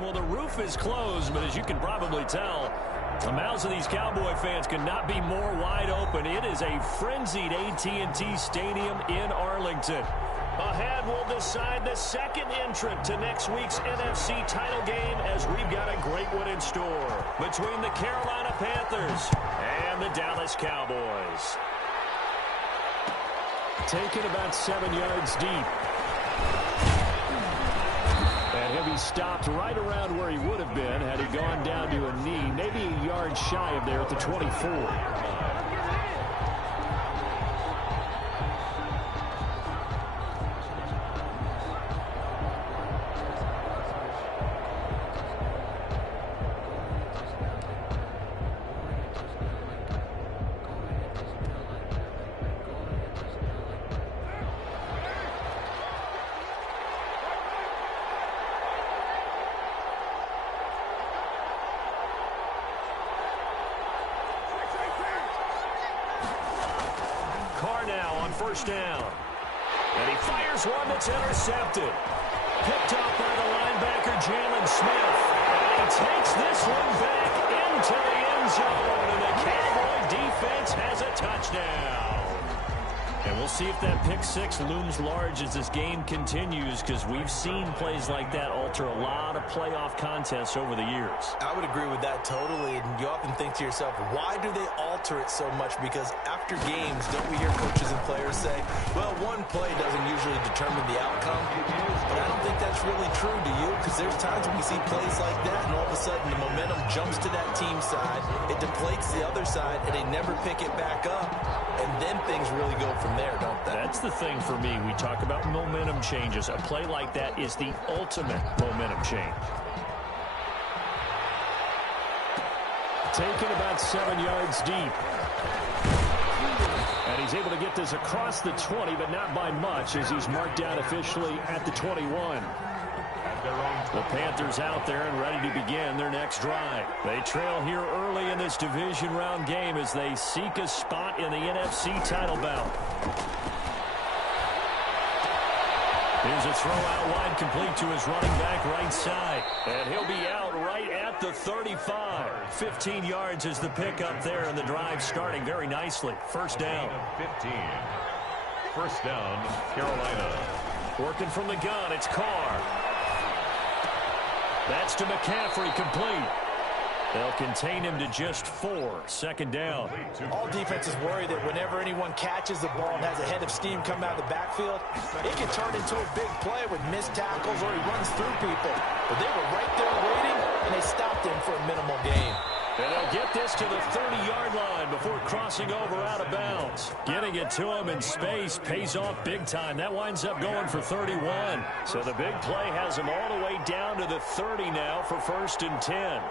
Well, the roof is closed, but as you can probably tell, the mouths of these Cowboy fans could not be more wide open. It is a frenzied AT&T Stadium in Arlington. Ahead, we'll decide the second entrant to next week's NFC title game as we've got a great one in store between the Carolina Panthers and the Dallas Cowboys. Taken about 7 yards deep. And he'll be stopped right around where he would have been had he gone down to a knee, maybe a yard shy of there at the 24. First down. And he fires one that's intercepted. Picked up by the linebacker, Jalen Smith. And he takes this one back into the end zone. And the Cowboy defense has a touchdown. And we'll see if that pick six looms large as this game continues, because we've seen plays like that alter a lot of playoff contests over the years. I would agree with that totally. And you often think to yourself, why do they alter it so much? Because after games, don't we hear coaches and players say, well, one play doesn't usually determine the outcome. But I don't think that's really true, do you? Because there's times when we see plays like that, and all of a sudden the momentum jumps to that team side. It deflates the other side, and they never pick it back up. And then things really go from there, don't they? That's the thing for me. We talk about momentum changes. A play like that is the ultimate momentum change. Taken about 7 yards deep. And he's able to get this across the 20, but not by much, as he's marked down officially at the 21. The Panthers out there and ready to begin their next drive. They trail here early in this division round game as they seek a spot in the NFC title bout. Here's a throw out wide, complete to his running back right side. And he'll be out right at the 35. 15 yards is the pickup there, and the drive starting very nicely. First down. 15. First down, Carolina. Working from the gun, it's Carr. That's to McCaffrey, complete. They'll contain him to just 4. Second down. All defenses worry that whenever anyone catches the ball and has a head of steam come out of the backfield, it can turn into a big play with missed tackles or he runs through people. But they were right there waiting, and they stopped him for a minimal gain. And they'll get this to the 30-yard line before crossing over out of bounds. Getting it to him in space pays off big time. That winds up going for 31. So the big play has him all the way down to the 30 now for 1st and 10.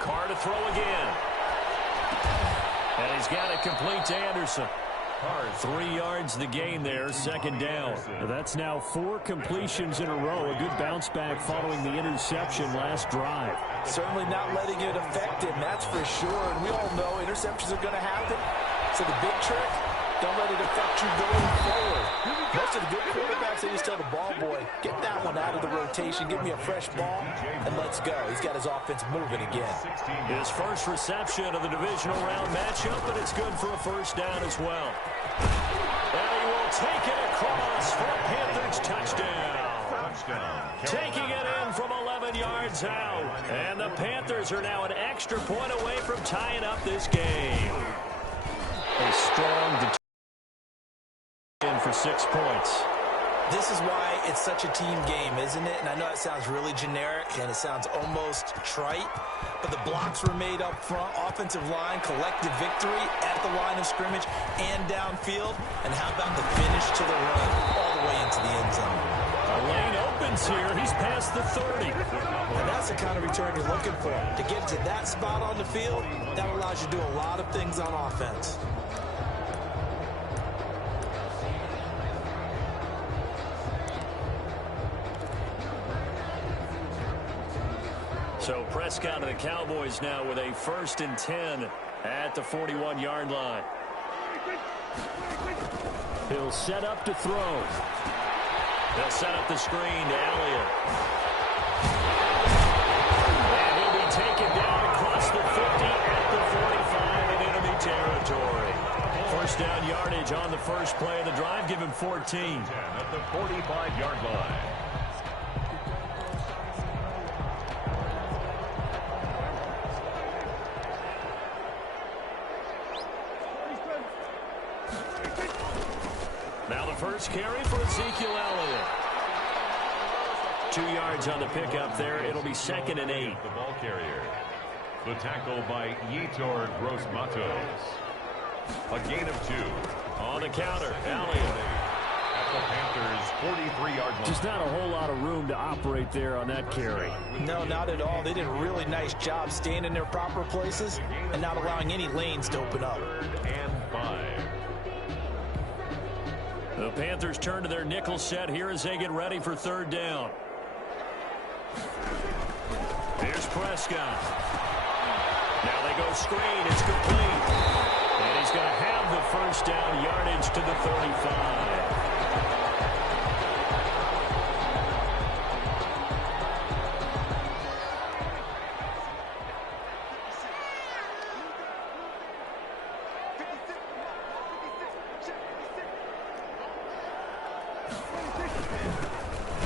Carr to throw again. And he's got it complete to Anderson. 3 yards the gain there, second down. That's now 4 completions in a row. A good bounce back following the interception last drive. Certainly not letting it affect him, that's for sure. And we all know interceptions are going to happen. So the big trick, don't let it affect you going forward. Most of the good quarterbacks, they just tell the ball boy, get that one out of the rotation, give me a fresh ball, and let's go. He's got his offense moving again. His first reception of the divisional round matchup, but it's good for a first down as well. And he will take it across for a Panthers touchdown. Taking it in from 11 yards out. And the Panthers are now an extra point away from tying up this game. A strong in for 6 points. This is why it's such a team game, isn't it? And I know it sounds really generic and it sounds almost trite, but the blocks were made up front, offensive line, collective victory at the line of scrimmage and downfield. And how about the finish to the run all the way into the end zone? A lane opens here. He's past the 30. And that's the kind of return you're looking for. To get to that spot on the field, that allows you to do a lot of things on offense. So Prescott and the Cowboys now with a 1st and 10 at the 41-yard line. He'll set up to throw. They'll set up the screen to Elliott. And he'll be taken down across the 50 at the 45 in enemy territory. First down yardage on the first play of the drive. Give him 14. 10 at the 45-yard line. Now the first carry for Ezekiel Elliott. 2 yards on the pickup there. It'll be 2nd and 8. The ball carrier. The tackle by Yetur Gross-Matos. A gain of 2. On the counter, Elliott. At the Panthers' 43-yard line. Just not a whole lot of room to operate there on that carry. No, not at all. They did a really nice job staying in their proper places and not allowing any lanes to open up. 3rd and 5. The Panthers turn to their nickel set here as they get ready for 3rd down. Here's Prescott. Now they go screen. It's complete. And he's going to have the first down yardage to the 35.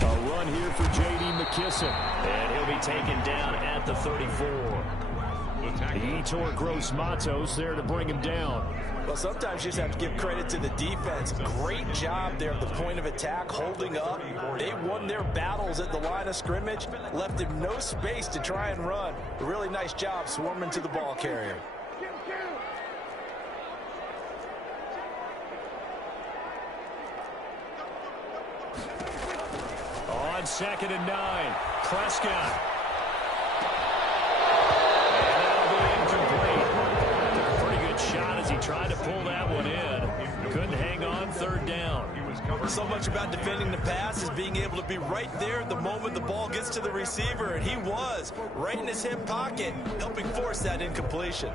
A run here for J.D. McKissic. And he'll be taken down at the 34. Yetur Gross-Matos there to bring him down. Well, sometimes you just have to give credit to the defense. Great job there at the point of attack, holding up. They won their battles at the line of scrimmage, left him no space to try and run. A really nice job swarming to the ball carrier. On 2nd and 9, Prescott. Shot as he tried to pull that one in. Couldn't hang on. 3rd down. So much about defending the pass is being able to be right there the moment the ball gets to the receiver, and he was right in his hip pocket, helping force that incompletion.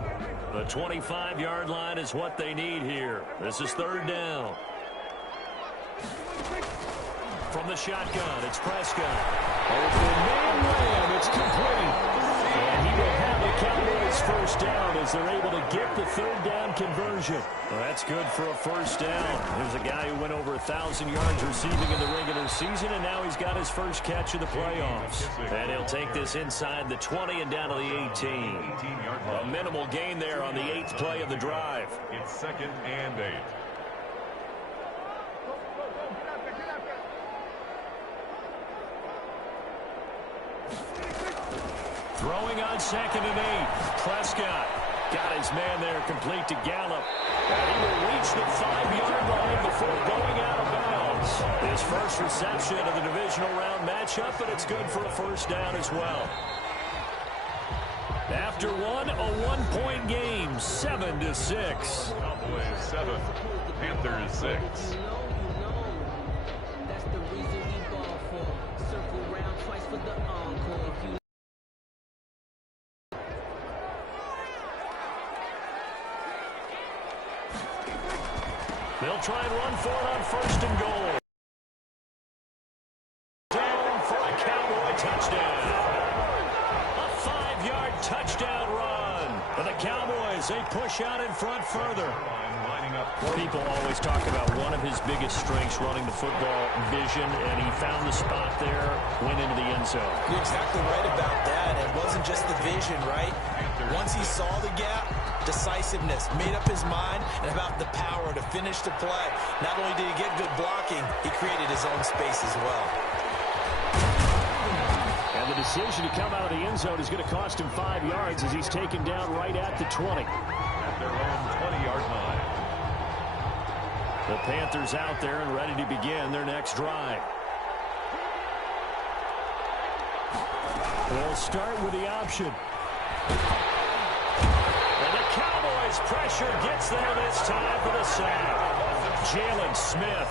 The 25-yard line is what they need here. This is 3rd down. From the shotgun, it's Prescott. Open man ram, it's complete. And he will have the Cowboys first down as they're able to get the 3rd down conversion. Well, that's good for a first down. There's a guy who went over 1,000 yards receiving in the regular season, and now he's got his first catch of the playoffs. And he'll take this inside the 20 and down to the 18. A minimal gain there on the 8th play of the drive. It's 2nd and 8. Throwing on 2nd and 8. Prescott got his man there complete to Gallup. And he will reach the 5-yard line before going out of bounds. His first reception of the divisional round matchup, but it's good for a first down as well. After one, a 1-point game, 7-6. Cowboys 7, Panthers 6. That's the reason we ball for. Circle round twice for the encore. They'll try and run for it on 1st and goal. Down for a Cowboy touchdown. A 5-yard touchdown run. For the Cowboys, they push out in front further. People always talk about one of his biggest strengths running the football, vision, and he found the spot there, went into the end zone. You're exactly right about that. It wasn't just the vision, right? Once he saw the gap, decisiveness, made up his mind, and about the power to finish the play. Not only did he get good blocking, he created his own space as well. And the decision to come out of the end zone is going to cost him 5 yards as he's taken down right at the 20. At their own 20-yard line. The Panthers out there and ready to begin their next drive. They'll start with the option. And the Cowboys pressure gets there this time for the sack. Jalen Smith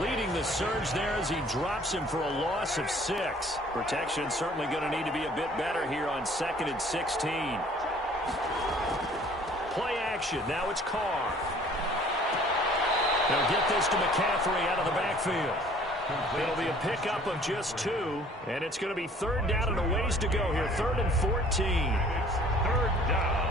leading the surge there as he drops him for a loss of 6. Protection certainly going to need to be a bit better here on 2nd and 16. Play action. Now it's Carr. They'll get this to McCaffrey out of the backfield. It'll be a pickup of just 2, and it's going to be 3rd down and a ways to go here. 3rd and 14. It's 3rd down.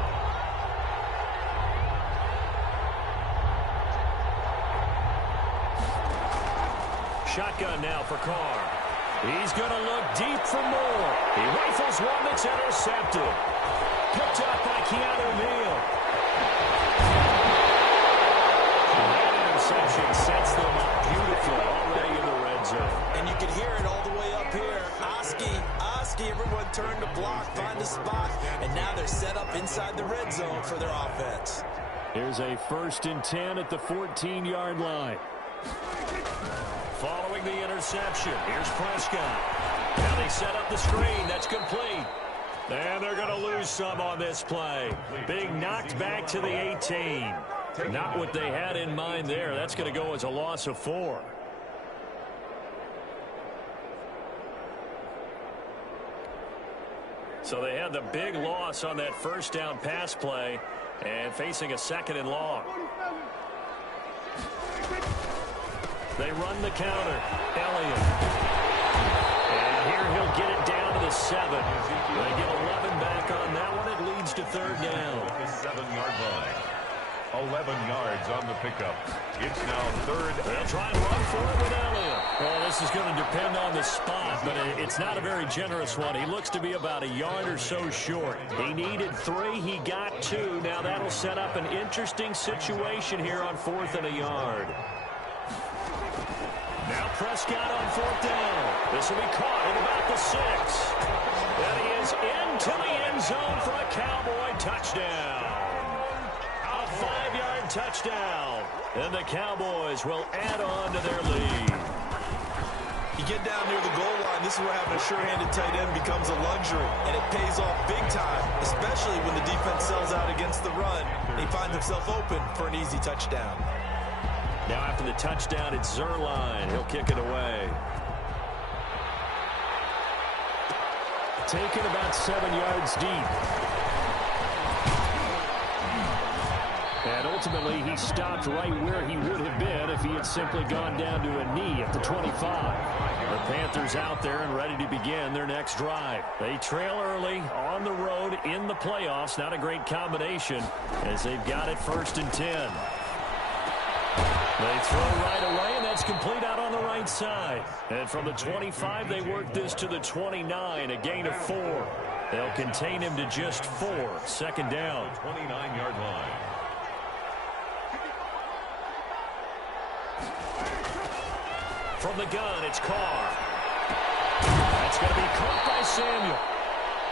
Shotgun now for Carr. He's going to look deep for more. He rifles one that's intercepted. Picked up by Keanu Neal. That interception sets them up beautifully already in the red zone. And you can hear it all the way up here. Oski, everyone turned to block, find a spot, and now they're set up inside the red zone for their offense. Here's a 1st and 10 at the 14-yard line. Following the interception, here's Prescott. Now they set up the screen. That's complete. And they're going to lose some on this play. Being knocked back to the 18. Not what they had in mind there. That's going to go as a loss of 4. So they had the big loss on that 1st down pass play and facing a 2nd and long. They run the counter. Elliott. And here he'll get it down to the 7. They get 11 back on that one. It leads to 3rd down. The 7-yard line. 11 yards on the pickup. It's now 3rd. They'll try and run for it with Elliott. Well, this is going to depend on the spot, but it's not a very generous one. He looks to be about a yard or so short. He needed 3. He got 2. Now that'll set up an interesting situation here on 4th and a yard. Now Prescott on 4th down. This will be caught at about the 6. And he is into the end zone for a Cowboy touchdown. A 5-yard touchdown. And the Cowboys will add on to their lead. You get down near the goal line, this is where having a sure-handed tight end becomes a luxury, and it pays off big time, especially when the defense sells out against the run, and he finds himself open for an easy touchdown. Now after the touchdown, it's Zuerlein. He'll kick it away. Taken about 7 yards deep. And ultimately, he stopped right where he would have been if he had simply gone down to a knee at the 25. The Panthers out there and ready to begin their next drive. They trail early on the road in the playoffs. Not a great combination as they've got it 1st and 10. They throw right away, and that's complete out on the right side. And from the 25, they work this to the 29, a gain of 4. They'll contain him to just 4. 2nd down. 29-yard line. From the gun, it's Carr. That's going to be caught by Samuel.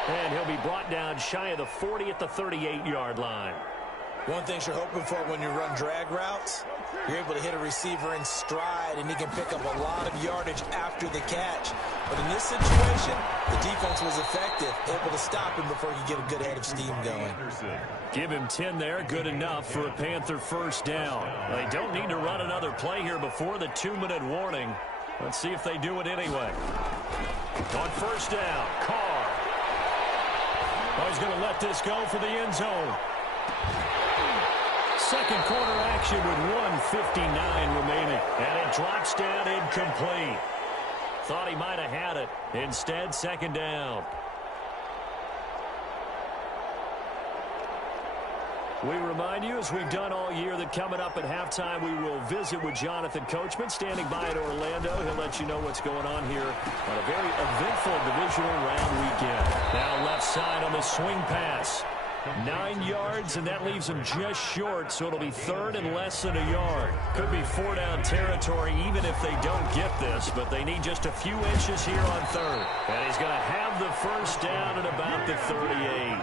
And he'll be brought down shy of the 40 at the 38-yard line. One thing you're hoping for when you run drag routes, you're able to hit a receiver in stride, and he can pick up a lot of yardage after the catch. But in this situation, the defense was effective, able to stop him before he could get a good head of steam going. Give him 10 there, good enough for a Panther 1st down. They don't need to run another play here before the 2-minute warning. Let's see if they do it anyway. On 1st down, Carr. Oh, he's going to let this go for the end zone. 2nd quarter action with 1:59 remaining. And it drops down incomplete. Thought he might have had it. Instead, 2nd down. We remind you, as we've done all year, that coming up at halftime, we will visit with Jonathan Coachman, standing by at Orlando. He'll let you know what's going on here on a very eventful divisional round weekend. Now left side on the swing pass. 9 yards, and that leaves him just short, so it'll be 3rd and less than a yard. Could be 4-down territory even if they don't get this, but they need just a few inches here on 3rd. And he's going to have the 1st down at about the 38.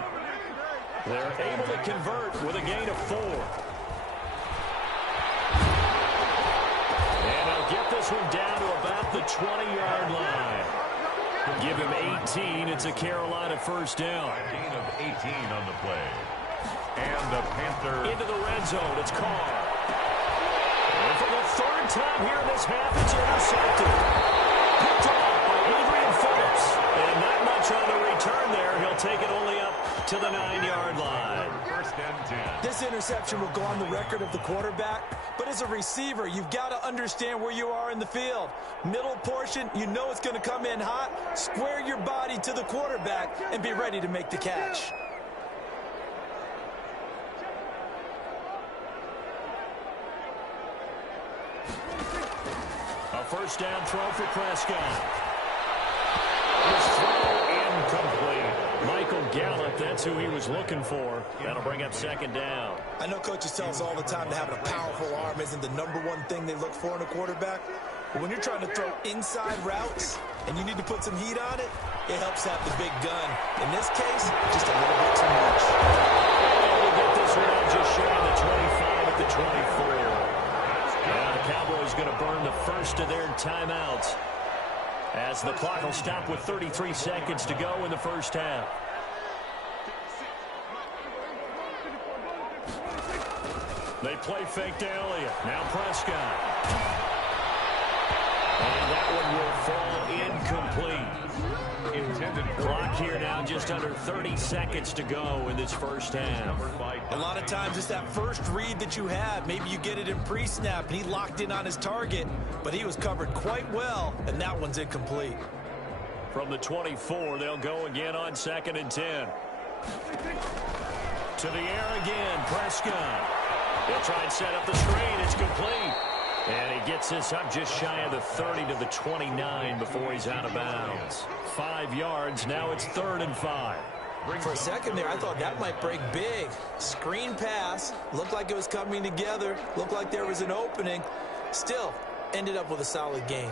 They're able to convert with a gain of 4. And they'll get this one down to about the 20-yard line. Give him 18. It's a Carolina 1st down. A gain of 18 on the play. And the Panther into the red zone. It's Carr. And for the 3rd time here in this half, it's intercepted. Picked off by Adrian Phillips. And not much on the return there. He'll take it only up to the 9-yard line. 1st and 10. This interception will go on the record of the quarterback But as a receiver, you've got to understand where you are in the field. Middle portion, you know it's going to come in hot. Square your body to the quarterback and be ready to make the catch. A first down throw for Prescott. His throw incomplete. Michael Gallup, that's who he was looking for. That'll bring up second down. I know coaches tell us all the time that having a powerful arm isn't the #1 thing they look for in a quarterback. But when you're trying to throw inside routes and you need to put some heat on it, it helps have the big gun. In this case, just a little bit too much. And we get this one out just shy of the 25 at the 24. Now the Cowboys going to burn the first of their timeouts, as the clock will stop with 33 seconds to go in the first half. They play fake to Elliott. Now Prescott. And that one will fall incomplete. Clock here now just under 30 seconds to go in this first half. A lot of times it's that first read that you have. Maybe you get it in pre-snap and he locked in on his target, but he was covered quite well, and that one's incomplete. From the 24, they'll go again on 2nd and 10. To the air again, Prescott. He'll try and set up the screen. It's complete. And he gets this up just shy of the 30 to the 29 before he's out of bounds. 5 yards. Now it's 3rd and 5. For a second there, I thought that might break big. Screen pass. Looked like it was coming together. Looked like there was an opening. Still, ended up with a solid game.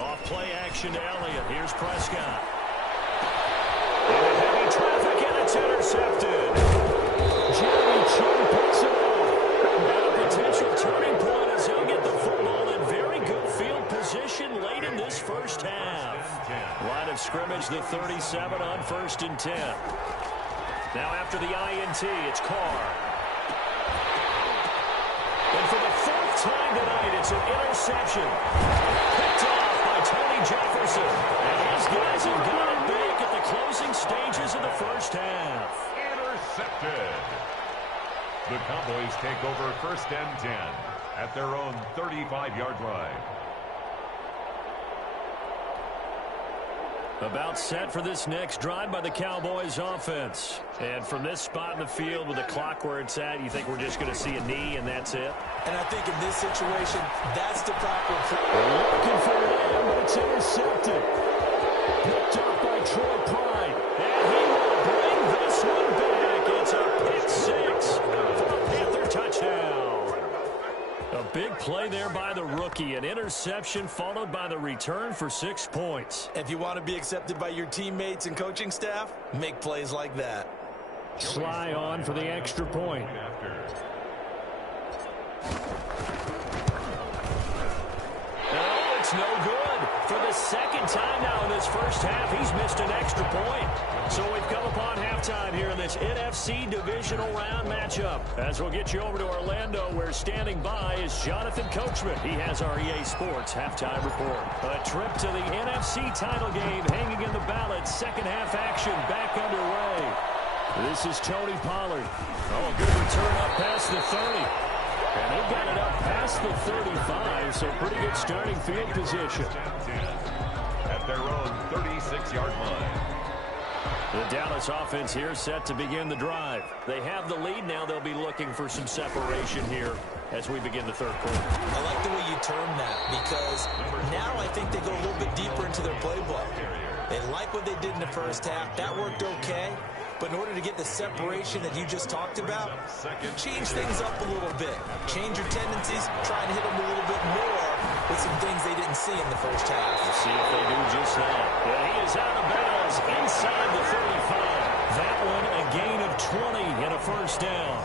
Off play action to Elliott. Here's Prescott. Into heavy traffic, and it's intercepted. Jeremy Chinn picks it up. And a potential turning point as he'll get the football in very good field position late in this first half. Line of scrimmage, the 37 on 1st and 10. Now after the INT, it's Carr. And for the 4th time tonight, it's an interception. Picked off by Tony Jefferson. And his guys have got it back at the closing stages of the first half. Intercepted. The Cowboys take over 1st and 10 at their own 35-yard line. About set for this next drive by the Cowboys offense. And from this spot in the field with the clock where it's at, you think we're just going to see a knee and that's it? And I think in this situation, that's the proper play. Looking for Lamb, but it's intercepted. Picked up by Troy Pride. And he will bring this one back. It's a pick 6 for a Panther touchdown. A big play there by the rookie. An interception followed by the return for 6 points. If you want to be accepted by your teammates and coaching staff, make plays like that. Sly on for the extra point. Oh, it's no good. For the 2nd time now in this first half, he's missed an extra point. So we've come upon halftime here in this NFC Divisional Round matchup. As we'll get you over to Orlando, where standing by is Jonathan Coachman. He has our EA Sports halftime report. A trip to the NFC title game hanging in the balance. Second half action back underway. This is Tony Pollard. Oh, a good return up past the 30. And they've got it up past the 35, so pretty good starting field position. At their own 36-yard line. The Dallas offense here set to begin the drive. They have the lead now. They'll be looking for some separation here as we begin the 3rd quarter. I like the way you term that, because now I think they go a little bit deeper into their playbook. They like what they did in the first half. That worked okay. But in order to get the separation that you just talked about, change things up a little bit. Change your tendencies, try and hit them a little bit more with some things they didn't see in the first half. We'll see if they do just that. But he is out of bounds inside the 35. That one a gain of 20 and a first down.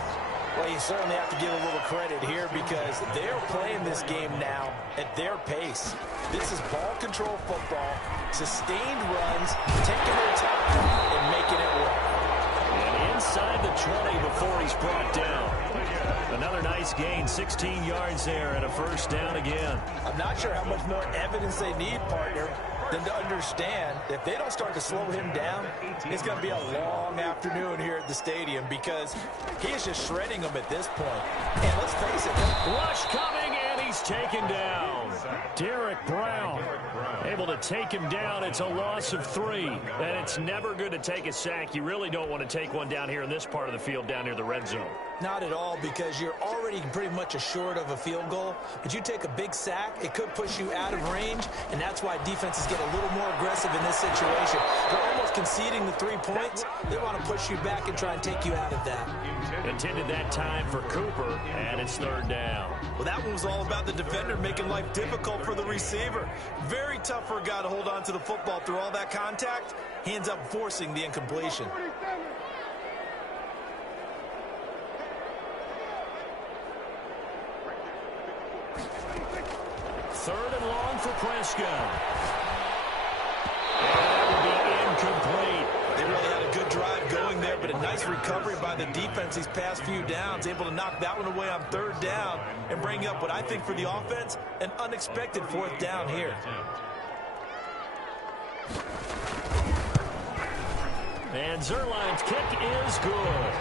Well, you certainly have to give a little credit here because they're playing this game now at their pace. This is ball control football, sustained runs, taking their time, and making it work. And inside the 20 before he's brought down. Another nice gain, 16 yards there and a first down again. I'm not sure how much more evidence they need, partner. than to understand that if they don't start to slow him down, it's going to be a long afternoon here at the stadium because he is just shredding them at this point. And let's face it. Rush coming, and he's taken down. Derek Brown able to take him down. It's a loss of 3. And it's never good to take a sack. You really don't want to take one down here in this part of the field down near the red zone. Not at all, because you're already pretty much assured of a field goal. But you take a big sack, it could push you out of range, and that's why defenses get a little more aggressive in this situation. They're almost conceding the 3 points. They want to push you back and try and take you out of that. Intended that time for Cooper, and it's 3rd down. Well, that one was all about the defender making life difficult for the receiver. Very tough for a guy to hold on to the football through all that contact. He ends up forcing the incompletion. Third and long for Prescott. And that will be incomplete. They really had a good drive going there, but a nice recovery by the defense these past few downs, able to knock that one away on 3rd down and bring up what I think for the offense, an unexpected 4th down here. And Zuerlein's kick is good.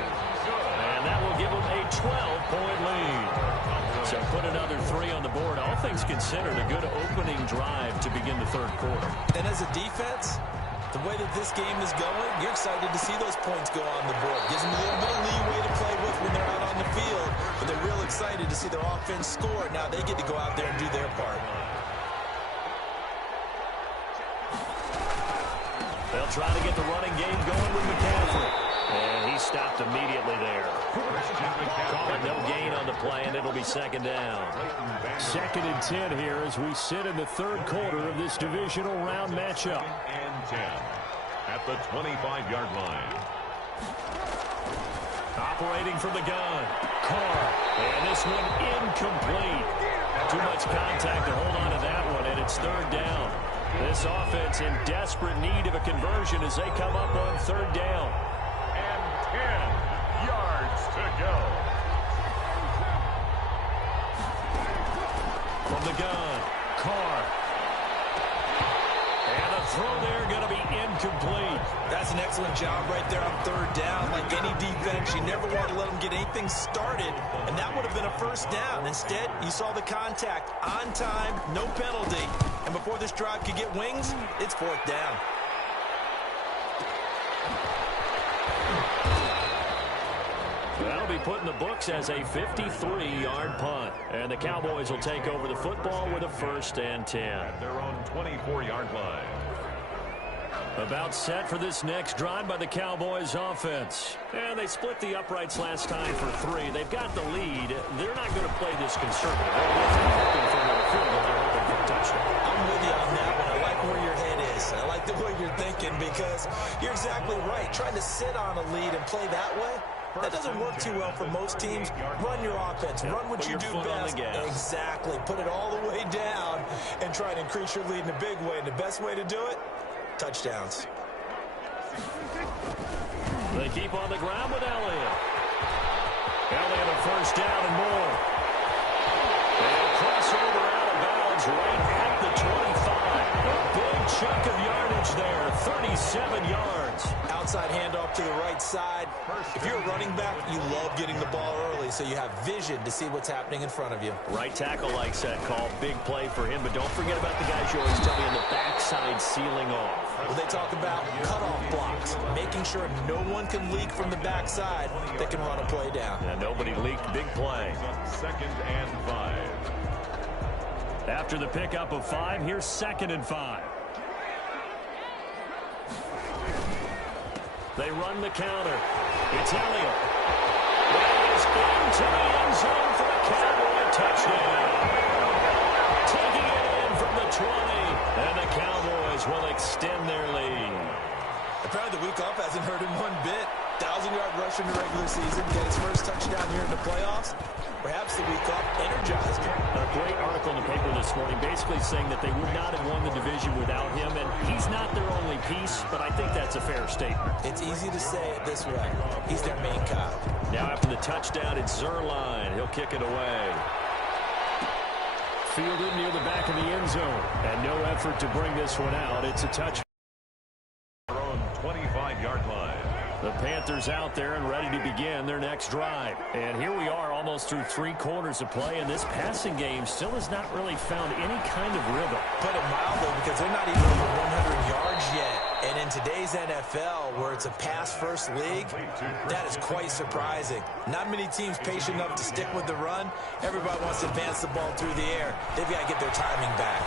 And that will give them a 12-point lead. So put another 3 on the board. All things considered, a good opening drive to begin the 3rd quarter. And as a defense, the way that this game is going, you're excited to see those points go on the board. Gives them a little bit of leeway to play with when they're out on the field. But they're real excited to see their offense score. Now they get to go out there and do their part. They'll try to get the running game going with McCaffrey. And he stopped immediately there. Call it no gain on the play, and it'll be 2nd down. 2nd and 10 here as we sit in the 3rd quarter of this divisional round matchup. And 10 at the 25-yard line. Operating from the gun. Carr. And this one incomplete. Too much contact to hold on to that one, and it's 3rd down. This offense in desperate need of a conversion as they come up on 3rd down. And 10 yards to go. From the gun, Carr. And the throw there going to be incomplete. That's an excellent job right there on 3rd down. Like any defense, you never want to let them get anything started, and that would have been a 1st down. Instead, you saw the contact on time, no penalty, and before this drive could get wings, it's 4th down. That'll be put in the books as a 53-yard punt. And the Cowboys will take over the football with a 1st and 10. At their own 24-yard line. About set for this next drive by the Cowboys offense. And they split the uprights last time for 3. They've got the lead. They're not going to play this conservative. They're hoping for another field goal. They're hoping for a touchdown. I'm with you on that one. I like where your head is. I like the way you're thinking because you're exactly right. Trying to sit on a lead and play that way, that doesn't work too well for most teams. Run your offense. Run what you do best. Exactly. Put it all the way down and try to increase your lead in a big way. And the best way to do it, touchdowns. They keep on the ground with Elliott. Elliott a 1st down and more. And crossover out of bounds right at the 25. A big chunk of yardage there, 37 yards. Outside handoff to the right side. If you're a running back, you love getting the ball early so you have vision to see what's happening in front of you. Right tackle likes that call. Big play for him, but don't forget about the guys you always tell me on the backside sealing off. Well, they talk about cutoff blocks, making sure no one can leak from the backside that can run a play down. Yeah, nobody leaked. Big play. 2nd and 5. After the pickup of 5, here's 2nd and 5. They run the counter. It's Elliott. That is into the end zone for a Cowboy touchdown. Taking it in from the 20. And the Cowboys will extend their lead. Apparently the week off hasn't hurt him one bit. 1,000-yard rush in the regular season. Get his first touchdown here in the playoffs. Perhaps the week off energized him. A great article in the paper this morning basically saying that they would not have won the division without him, and he's not their only piece, but I think that's a fair statement. It's easy to say it this way. He's their main cog. Now after the touchdown, it's Zuerlein. He'll kick it away. fielded near the back of the end zone. And no effort to bring this one out. It's a touch. Their own 25-yard line. The Panthers out there and ready to begin their next drive. And here we are almost through 3 quarters of play, and this passing game still has not really found any kind of rhythm. Put it mildly, because they're not even over 100 yards yet. And in today's NFL, where it's a pass-first league, that is quite surprising. Not many teams patient enough to stick with the run. Everybody wants to advance the ball through the air. They've got to get their timing back.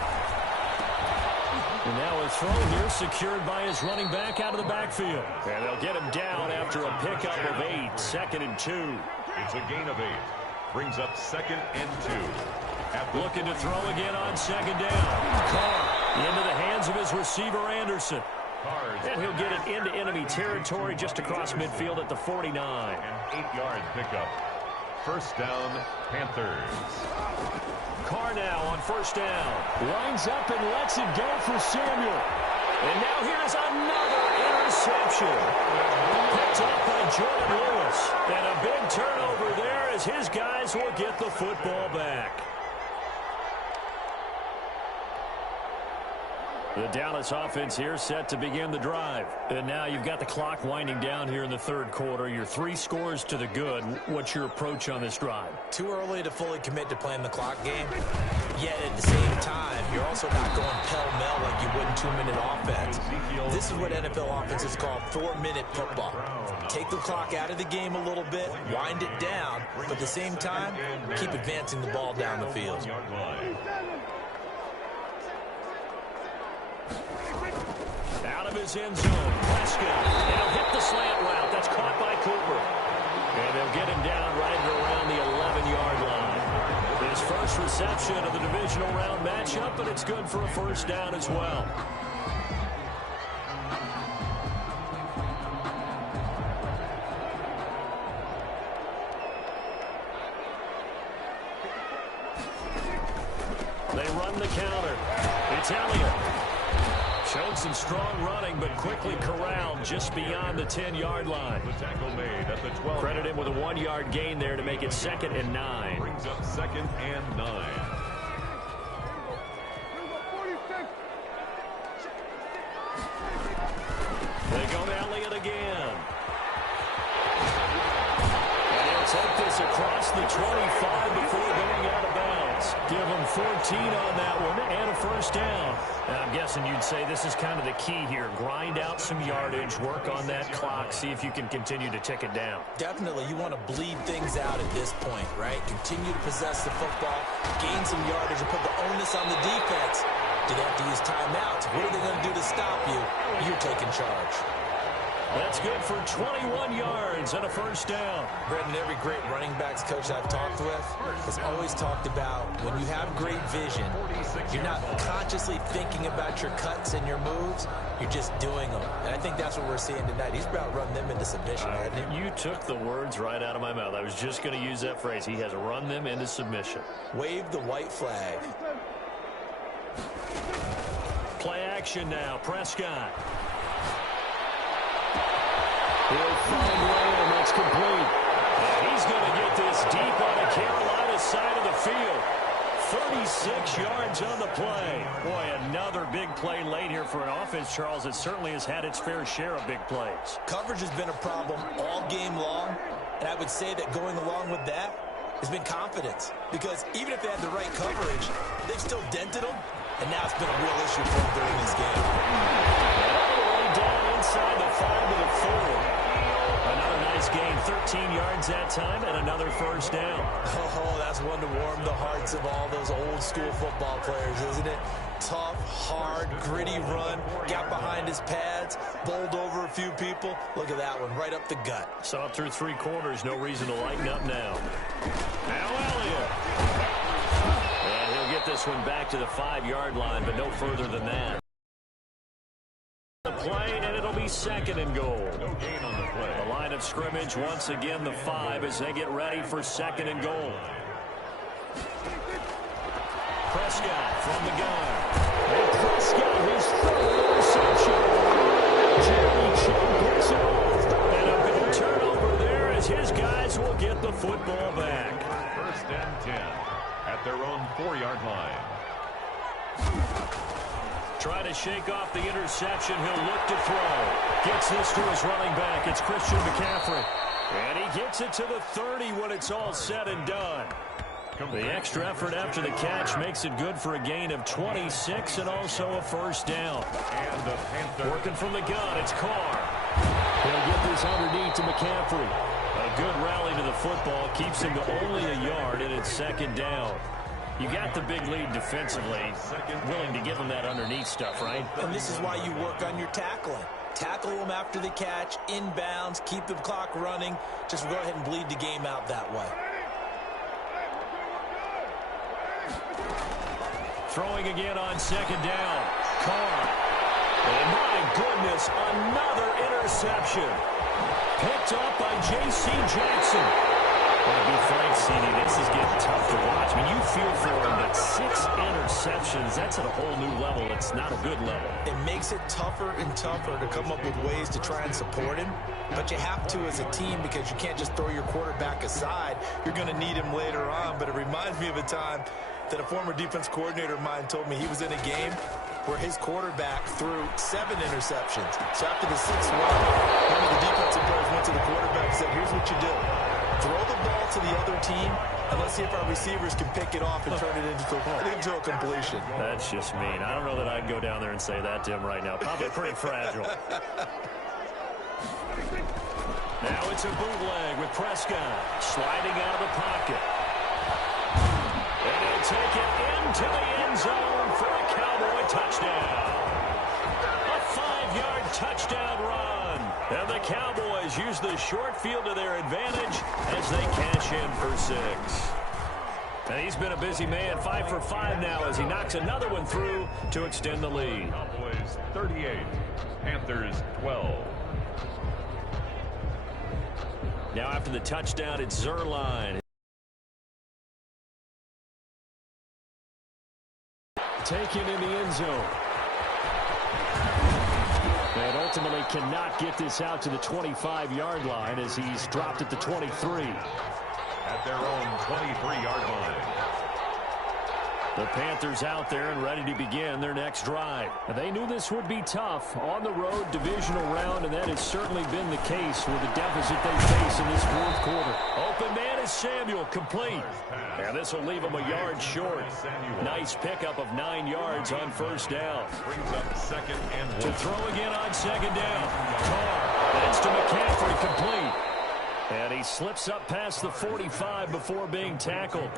And now a throw here secured by his running back out of the backfield. And they'll get him down after a pickup of 8, 2nd and 2. It's a gain of 8. Brings up 2nd and 2. Looking to throw again on 2nd down. Carr into the hands of his receiver, Anderson. And he'll get it into enemy territory just across midfield at the 49. An 8-yard pickup. First down, Panthers. Carr now on 1st down. Lines up and lets it go for Samuel. And now here's another interception. Picked up by Jordan Lewis. And a big turnover there as his guys will get the football back. The Dallas offense here set to begin the drive. And now you've got the clock winding down here in the 3rd quarter. Your 3 scores to the good. What's your approach on this drive? Too early to fully commit to playing the clock game. Yet at the same time, you're also not going pell-mell like you would in 2-minute offense. This is what NFL offenses call 4-minute football. Take the clock out of the game a little bit, wind it down, but at the same time, keep advancing the ball down the field. Out of his end zone, Prescott. And he'll hit the slant route. That's caught by Cooper. And they'll get him down right around the 11-yard line. His first reception of the divisional round matchup, but it's good for a 1st down as well. They run the counter. It's Elliott. Showed some strong running, but quickly corralled just beyond the 10-yard line. The tackle made at the 12. Credit him with a 1-yard gain there to make it 2nd and 9. Brings up 2nd and 9. They go to Elliott again. And he'll take this across the 25 before going out of bounds. Give him 14 on that one and a 1st down. And I'm guessing you'd say this is kind of the key here. Grind out some yardage, work on that clock, see if you can continue to tick it down. Definitely, you want to bleed things out at this point, right? Continue to possess the football, gain some yardage, and put the onus on the defense. Do they have to use timeouts? What are they going to do to stop you? You're taking charge. That's good for 21 yards and a 1st down. Brendan, every great running backs coach I've talked with has always talked about when you have great vision, you're not consciously thinking about your cuts and your moves, you're just doing them. And I think that's what we're seeing tonight. He's about to run them into submission, hasn't he? You took the words right out of my mouth. I was just going to use that phrase. He has run them into submission. Wave the white flag. Play action now. Prescott. He'll find Lamb. That's complete. And he's going to get this deep on the Carolina side of the field. 36 yards on the play. Boy, another big play late here for an offense, Charles, that certainly has had its fair share of big plays. Coverage has been a problem all game long, and I would say that going along with that has been confidence. Because even if they had the right coverage, they've still dented them, and now it's been a real issue for them during this game. And all the way down inside the 5 to the 4. Another nice gain, 13 yards that time, and another 1st down. Oh, that's one to warm the hearts of all those old-school football players, isn't it? Tough, hard, gritty run, got behind his pads, bowled over a few people. Look at that one, right up the gut. Saw it through 3 quarters, no reason to lighten up now. Now Elliott. And he'll get this one back to the 5-yard line, but no further than that. The play, and it'll be 2nd and goal. No gain on the play. The line of scrimmage, once again, the 5 as they get ready for 2nd and goal. Prescott from the gun. And Prescott, his 3rd reception. Jerry Chinn picks it off. And a big turnover there as his guys will get the football back. 1st and 10 at their own 4-yard line. Trying to shake off the interception. He'll look to throw. Gets this to his running back. It's Christian McCaffrey. And he gets it to the 30 when it's all said and done. The extra effort after the catch makes it good for a gain of 26 and also a first down. And the Panthers working from the gun, it's Carr. He'll get this underneath to McCaffrey. A good rally to the football keeps him to only a yard, and it's second down. You got the big lead defensively, willing to give him that underneath stuff, right? And this is why you work on your tackling. Tackle them after the catch, inbounds, keep the clock running. Just go ahead and bleed the game out that way. Throwing again on second down. Carr. And my goodness, another interception. Picked up by J.C. Jackson. Well, to be frank, CD, this is getting tough to watch. I mean, you feel for him, but 6 interceptions, that's at a whole new level. It's not a good level. It makes it tougher and tougher to come up with ways to try and support him. But you have to as a team because you can't just throw your quarterback aside. You're going to need him later on. But it reminds me of a time that a former defense coordinator of mine told me he was in a game where his quarterback threw 7 interceptions. So after the 6th one, one of the defensive players went to the quarterback and said, here's what you do. Throw the ball to the other team, and let's see if our receivers can pick it off and turn it into a completion. That's just mean. I don't know that I'd go down there and say that to him right now. Probably pretty fragile. Now it's a bootleg with Prescott sliding out of the pocket. And he'll take it into the end zone for a Cowboy touchdown. A 5-yard touchdown run. And the Cowboys use the short field to their advantage as they cash in for 6. And he's been a busy man, 5 for 5 now as he knocks another one through to extend the lead. Cowboys 38, Panthers 12. Now after the touchdown, it's Zuerlein. Taken in the end zone. And ultimately cannot get this out to the 25-yard line as he's dropped at the 23. At their own 23-yard line. The Panthers out there and ready to begin their next drive. They knew this would be tough on the road divisional round, and that has certainly been the case with the deficit they face in this fourth quarter. Open man is Samuel, complete. And this will leave him a yard short. Nice pickup of 9 yards on first down. Brings up second and 1. To throw again on second down. Carr, that's to McCaffrey, complete. And he slips up past the 45 before being tackled.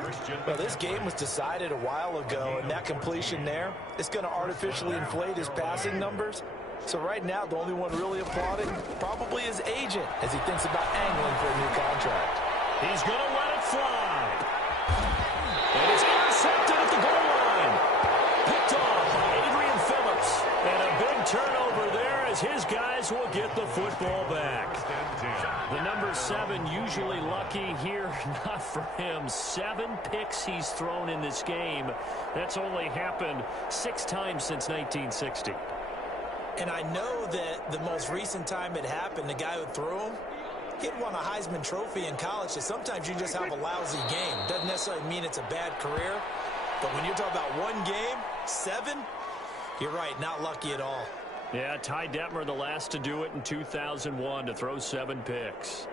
Well, this game was decided a while ago, and that completion there is going to artificially inflate his passing numbers. So right now, the only one really applauding probably his agent as he thinks about angling for a new contract. He's going to let it fly. And it's intercepted at the goal line. Picked off by Adrian Phillips. And a big turnover there as his guys will get the football back. The number 7 usually lucky here, not for him. 7 picks he's thrown in this game. That's only happened 6 times since 1960. And I know that the most recent time it happened, the guy who threw him, he'd won a Heisman Trophy in college, so sometimes you just have a lousy game. Doesn't necessarily mean it's a bad career, but when you're talking about one game, 7, you're right, not lucky at all. Yeah, Ty Detmer, the last to do it in 2001, to throw 7 picks.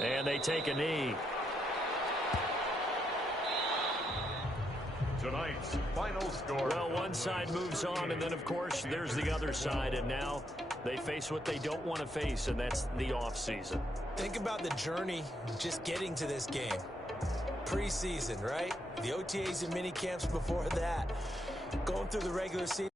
And they take a knee. Tonight's final score. Well, one side moves on, and then, of course, there's the other side. And now they face what they don't want to face, and that's the offseason. Think about the journey just getting to this game. Preseason, right? The OTAs and mini camps before that. Going through the regular season.